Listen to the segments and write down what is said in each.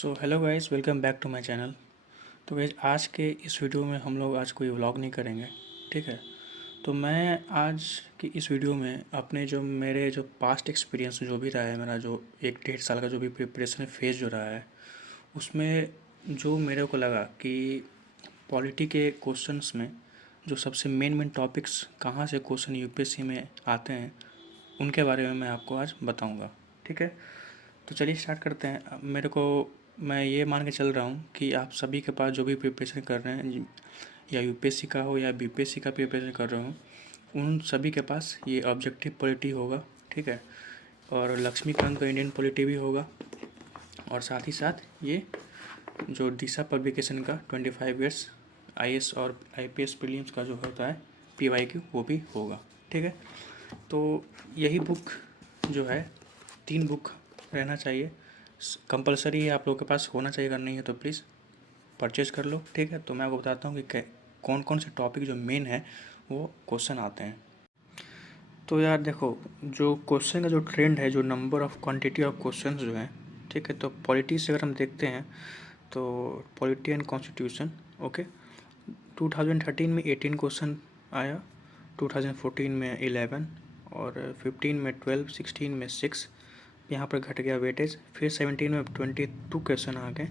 So hello guys, welcome back to my channel. तो guys, आज के इस वीडियो में हम लोग आज कोई व्लॉग नहीं करेंगे, ठीक है। तो मैं आज की इस वीडियो में अपने मेरे जो पास्ट एक्सपीरियंस जो भी रहा है, मेरा जो 1 डेढ़ साल का जो भी प्रिपरेशन फेज़ जो रहा है, उसमें जो मेरे को लगा कि पॉलिटी के क्वेश्चंस में जो सबसे मेन मेन टॉपिक्स कहाँ से क्वेश्चन यूपीएससी में आते हैं, उनके बारे में मैं आपको आज बताऊँगा, ठीक है। तो चलिए स्टार्ट करते हैं। अब मेरे को मैं ये मान के चल रहा हूँ कि आप सभी के पास जो भी प्रिपरेशन कर रहे हैं, या यूपीएससी का हो या बीपीएससी का प्रिपरेशन कर रहे हो, उन सभी के पास ये ऑब्जेक्टिव पॉलिटी होगा, ठीक है। और लक्ष्मीकांत का इंडियन पॉलिटी भी होगा, और साथ ही साथ ये जो दिशा पब्लिकेशन का 25 ईयर्स आईएएस और आईपीएस प्रीलिम्स का जो होता है पीवाईक्यू, वो भी होगा, ठीक है। तो यही बुक जो है, 3 बुक रहना चाहिए, कंपलसरी है, आप लोगों के पास होना चाहिए। अगर नहीं है तो प्लीज़ परचेज़ कर लो, ठीक है। तो मैं आपको बताता हूँ कि कौन कौन से टॉपिक जो मेन है वो क्वेश्चन आते हैं। तो यार देखो, जो क्वेश्चन का जो ट्रेंड है, जो number of quantity of question जो है, ठीक है। तो पॉलिटी से अगर हम देखते हैं तो पॉलिटी एंड कॉन्स्टिट्यूशन, ओके, 2013 में 18 क्वेश्चन आया, 2014 में 11, और 15 में 12, 16 में 6, यहाँ पर घट गया वेटेज। फिर 17 में 22 क्वेश्चन आ गए,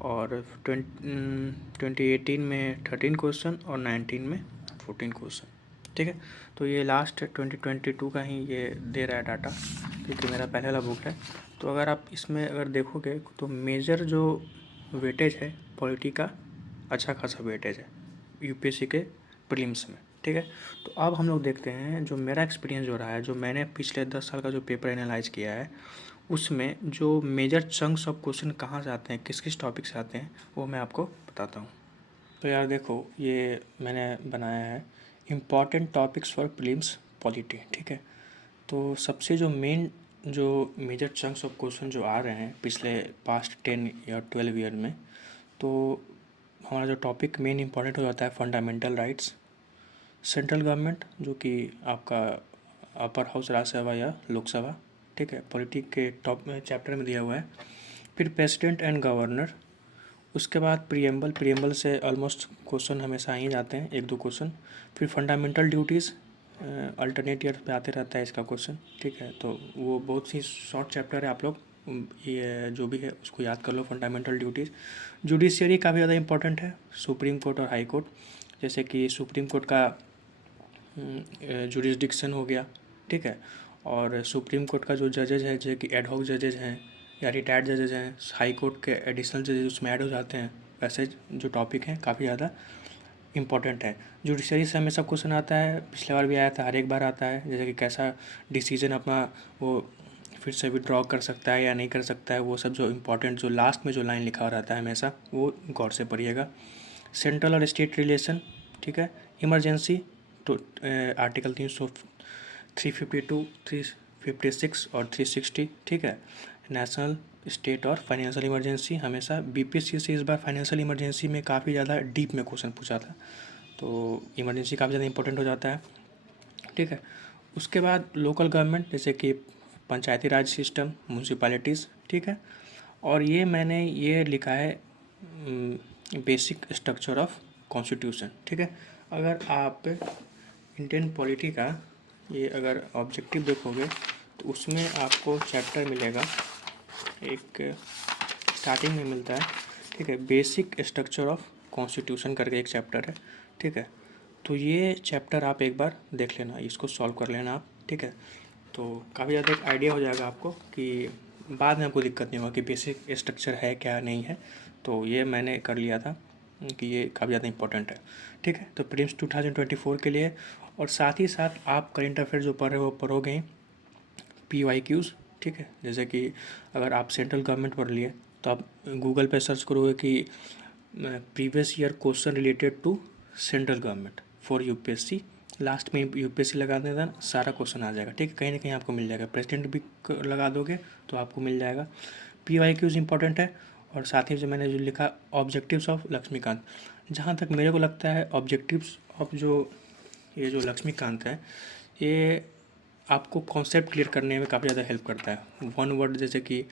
और 2018 में 13 क्वेश्चन, और 19 में 14 क्वेश्चन, ठीक है। तो ये लास्ट 2022 का ही ये दे रहा है डाटा, क्योंकि मेरा पहले वाला बुक है। तो अगर आप इसमें अगर देखोगे तो मेजर जो वेटेज है पॉलिटी का, अच्छा खासा वेटेज है यूपीएससी के प्रीलिम्स में, ठीक है। तो अब हम लोग देखते हैं जो मेरा एक्सपीरियंस जो रहा है, जो मैंने पिछले 10 साल का जो पेपर एनालाइज किया है, उसमें जो मेजर चंक्स ऑफ क्वेश्चन कहाँ से आते हैं, किस किस टॉपिक से आते हैं, वो मैं आपको बताता हूँ। तो यार देखो, ये मैंने बनाया है important topics for prelims polity, ठीक है। तो सबसे जो मेन जो मेजर चंक्स ऑफ क्वेश्चन जो आ रहे हैं पिछले पास्ट 10 या 12 ईयर में, तो हमारा जो टॉपिक मेन इंपॉर्टेंट हो जाता है फंडामेंटल राइट्स, सेंट्रल गवर्नमेंट जो कि आपका अपर हाउस राज्यसभा या लोकसभा, ठीक है, पॉलिटिक के टॉप में चैप्टर में दिया हुआ है। फिर प्रेसिडेंट एंड गवर्नर, उसके बाद प्रियम्बल से ऑलमोस्ट क्वेश्चन हमेशा आ ही जाते हैं, 1-2 क्वेश्चन। फिर फंडामेंटल ड्यूटीज़, अल्टरनेट ईयर पे आते रहता है इसका क्वेश्चन, ठीक है। तो वो बहुत ही शॉर्ट चैप्टर है, आप लोग ये जो भी है उसको याद कर लो, फंडामेंटल ड्यूटीज़। जुडिशियरी काफ़ी ज़्यादा इंपॉर्टेंट है, सुप्रीम कोर्ट और हाई कोर्ट, जैसे कि सुप्रीम कोर्ट का जुरिस्डिक्शन हो गया, ठीक है। और सुप्रीम कोर्ट का जो जजेज है, जैसे कि एडहॉक जजेज हैं या रिटायर्ड जजेज हैं, हाई कोर्ट के एडिशनल जजेज उसमें ऐड हो जाते हैं, वैसे जो टॉपिक हैं काफ़ी ज़्यादा इंपॉर्टेंट है। जुडिशरी से हमेशा क्वेश्चन आता है, पिछले बार भी आया था, हर एक बार आता है, जैसे कि कैसा डिसीजन अपना वो फिर से विड्रॉ कर सकता है या नहीं कर सकता है, वो सब जो इम्पोर्टेंट जो लास्ट में जो लाइन लिखा हुआ रहता है हमेशा, वो गौर से पढ़िएगा। सेंट्रल और स्टेट रिलेशन, ठीक है। इमरजेंसी, तो आर्टिकल 352, 356 और 360, ठीक है। नेशनल, स्टेट और फाइनेंशियल इमरजेंसी, हमेशा बीपीएससी से इस बार फाइनेंशियल इमरजेंसी में काफ़ी ज़्यादा डीप में क्वेश्चन पूछा था, तो इमरजेंसी काफ़ी ज़्यादा इंपॉर्टेंट हो जाता है, ठीक है। उसके बाद लोकल गवर्नमेंट, जैसे कि पंचायती राज सिस्टम, म्यूनसिपैलिटीज़, ठीक है। और ये मैंने ये लिखा है बेसिक स्ट्रक्चर ऑफ कॉन्स्टिट्यूशन, ठीक है। अगर आप इंडियन पॉलिटी का ये अगर ऑब्जेक्टिव देखोगे तो उसमें आपको चैप्टर मिलेगा, एक स्टार्टिंग में मिलता है, ठीक है, बेसिक स्ट्रक्चर ऑफ कॉन्स्टिट्यूशन करके एक चैप्टर है, ठीक है। तो ये चैप्टर आप एक बार देख लेना, इसको सॉल्व कर लेना आप, ठीक है। तो काफ़ी ज़्यादा एक आइडिया हो जाएगा आपको कि बाद में आपको दिक्कत नहीं होगा कि बेसिक स्ट्रक्चर है क्या नहीं है। तो ये मैंने कर लिया था कि ये काफ़ी ज़्यादा इंपॉर्टेंट है, ठीक है। तो प्रीलिम्स 2024 के लिए, और साथ ही साथ आप करेंट अफेयर जो पढ़ रहे हो वो पढ़ोगे पीवाईक्यूज़, ठीक है। जैसे कि अगर आप सेंट्रल गवर्नमेंट पढ़ लिए तो आप गूगल पे सर्च करोगे कि previous year question related to central government for UPSC, last में यूपीएससी लगा देना, सारा क्वेश्चन आ जाएगा, ठीक है। कहीं ना कहीं आपको मिल जाएगा, प्रेसिडेंट भी लगा दोगे तो आपको मिल जाएगा। पीवाईक्यूज़ इंपॉर्टेंट है। और साथ ही जो मैंने जो लिखा ऑब्जेक्टिव्स ऑफ लक्ष्मीकांत, जहाँ तक मेरे को लगता है ऑब्जेक्टिव्स ऑफ जो ये जो लक्ष्मीकांत है, ये आपको कॉन्सेप्ट क्लियर करने में काफ़ी ज़्यादा हेल्प करता है। वन वर्ड, जैसे कि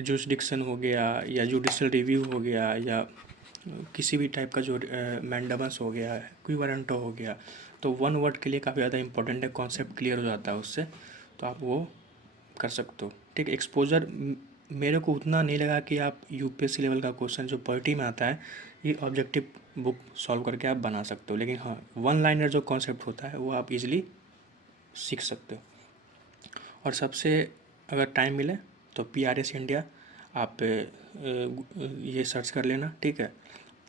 जुरिसडिक्शन हो गया या जुडिशियल रिव्यू हो गया या किसी भी टाइप का जो मैंडेमस हो गया, इक्विवेलेंटो हो गया, तो वन वर्ड के लिए काफ़ी ज़्यादा इंपॉर्टेंट है, कॉन्सेप्ट क्लियर हो जाता है उससे, तो आप वो कर सकते हो। ठीक है, एक्सपोजर मेरे को उतना नहीं लगा कि आप यूपीएससी लेवल का क्वेश्चन जो पॉलिटी में आता है ये ऑब्जेक्टिव बुक सॉल्व करके आप बना सकते हो, लेकिन हाँ वन लाइनर जो कॉन्सेप्ट होता है वो आप इजीली सीख सकते हो। और सबसे अगर टाइम मिले तो PRS इंडिया आप ये सर्च कर लेना। ठीक है,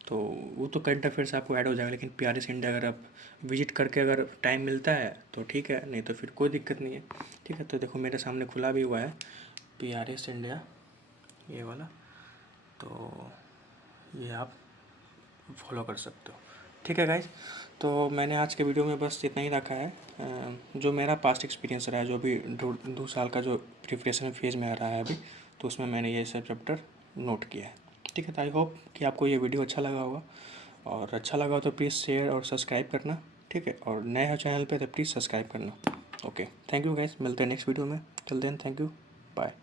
तो वो तो करंट अफेयर्स आपको ऐड हो जाएगा, लेकिन PRS इंडिया अगर आप विजिट करके अगर टाइम मिलता है तो ठीक है, नहीं तो फिर कोई दिक्कत नहीं है। ठीक है, तो देखो मेरे सामने खुला भी हुआ है PRS इंडिया ये वाला, तो ये आप फॉलो कर सकते हो। ठीक है गाइज, तो मैंने आज के वीडियो में बस इतना ही रखा है। जो मेरा पास्ट एक्सपीरियंस रहा है, जो भी 2 साल का जो प्रिपरेशन फेज़ में रहा है अभी, तो उसमें मैंने ये सब चैप्टर नोट किया है। ठीक है, तो आई होप कि आपको ये वीडियो अच्छा लगा होगा, और अच्छा लगा हो तो प्लीज़ शेयर और सब्सक्राइब करना। ठीक है, और नए हो चैनल पे तो प्लीज़ सब्सक्राइब करना। ओके, थैंक यू गाइज, मिलते हैं नेक्स्ट वीडियो में। Till then thank you, bye.